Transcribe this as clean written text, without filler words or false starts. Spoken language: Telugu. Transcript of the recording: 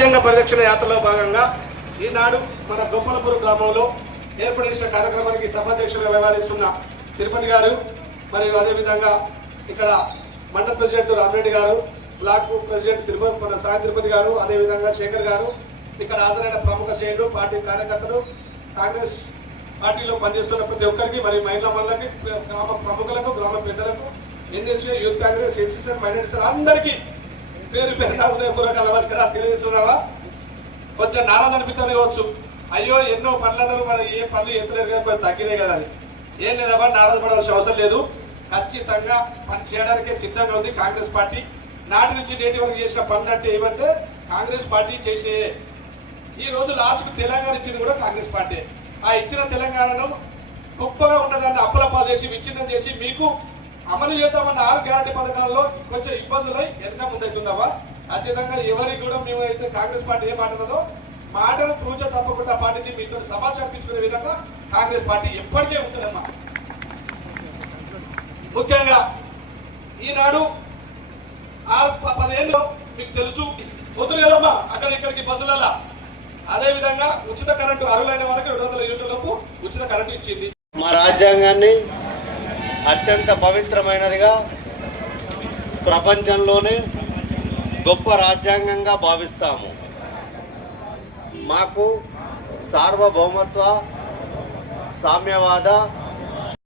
రాజ్యాంగ పరిరక్షణ యాత్రలో భాగంగా ఈనాడు మన గొప్పలపూర్ గ్రామంలో ఏర్పాటు చేసిన కార్యక్రమానికి సభాధ్యక్షులుగా వ్యవహరిస్తున్న తిరుపతి గారు, మరియు అదేవిధంగా ఇక్కడ మండల ప్రెసిడెంట్ రామిరెడ్డి గారు, బ్లాక్ ప్రెసిడెంట్ తిరుపతి మన సాయి తిరుపతి గారు, అదేవిధంగా శేఖర్ గారు, ఇక్కడ హాజరైన ప్రముఖ శ్రేణులు, పార్టీ కార్యకర్తలు, కాంగ్రెస్ పార్టీలో పనిచేస్తున్న ప్రతి ఒక్కరికి, మరియు మహిళా మహిళలకి, గ్రామ ప్రముఖులకు, గ్రామ పెద్దలకు, NSC, youth Congress, SC, minorities అందరికీ పేరు పేరున హృదయపూర్వక నమస్కారాలు తెలియజేస్తున్నావా. కొంచెం నారాధ అనిపిస్తుంది కావచ్చు, అయ్యో ఎన్నో పనులన్నారు మరి ఏ పనులు ఎత్తలేరు కదా, కొంచెం తగ్గినాయి కదా అని. ఏం లేదబ్బా, నారాధపడాల్సిన అవసరం లేదు. ఖచ్చితంగా పని చేయడానికే సిద్ధంగా ఉంది కాంగ్రెస్ పార్టీ. నాటి నుంచి నేటి వరకు చేసిన పనులు అంటే ఏమంటే కాంగ్రెస్ పార్టీ చేసే. ఈ రోజు లాస్ట్కు తెలంగాణ ఇచ్చింది కూడా కాంగ్రెస్ పార్టీ. ఆ ఇచ్చిన తెలంగాణను గొప్పగా ఉన్నదాన్ని అప్పులపాలు చేసి విచ్ఛిన్నం చేసి మీకు అమలు చేద్దామన్న 6 గ్యారంటీ పథకాల్లో కొంచెం ఇబ్బందులై ఎంత ముందవుతుందావా. ఖచ్చితంగా ఎవరికి కూడా మేము అయితే కాంగ్రెస్ పార్టీ ఏ మాట్లాడదో మాటను తూచ తప్పకుండా పాటించి మీతో సభ చర్పించుకునే విధంగా కాంగ్రెస్ పార్టీ ఎప్పటికే ఉంటుందమ్మా. ముఖ్యంగా ఈనాడు 10 ఏళ్ళు మీకు తెలుసు వద్దురు కదమ్మా, అక్కడ ఇక్కడికి బస్సులలా. అదేవిధంగా ఉచిత కరెంటు అర్హులైన వారికి 200 యూనిట్లకు ఉచిత కరెంటు ఇచ్చింది. మా రాజ్యాంగాన్ని అత్యంత పవిత్రమైనదిగా, ప్రపంచంలోనే గొప్ప రాజ్యాంగంగా భావిస్తాము. మాకు సార్వభౌమత్వ, సామ్యవాద,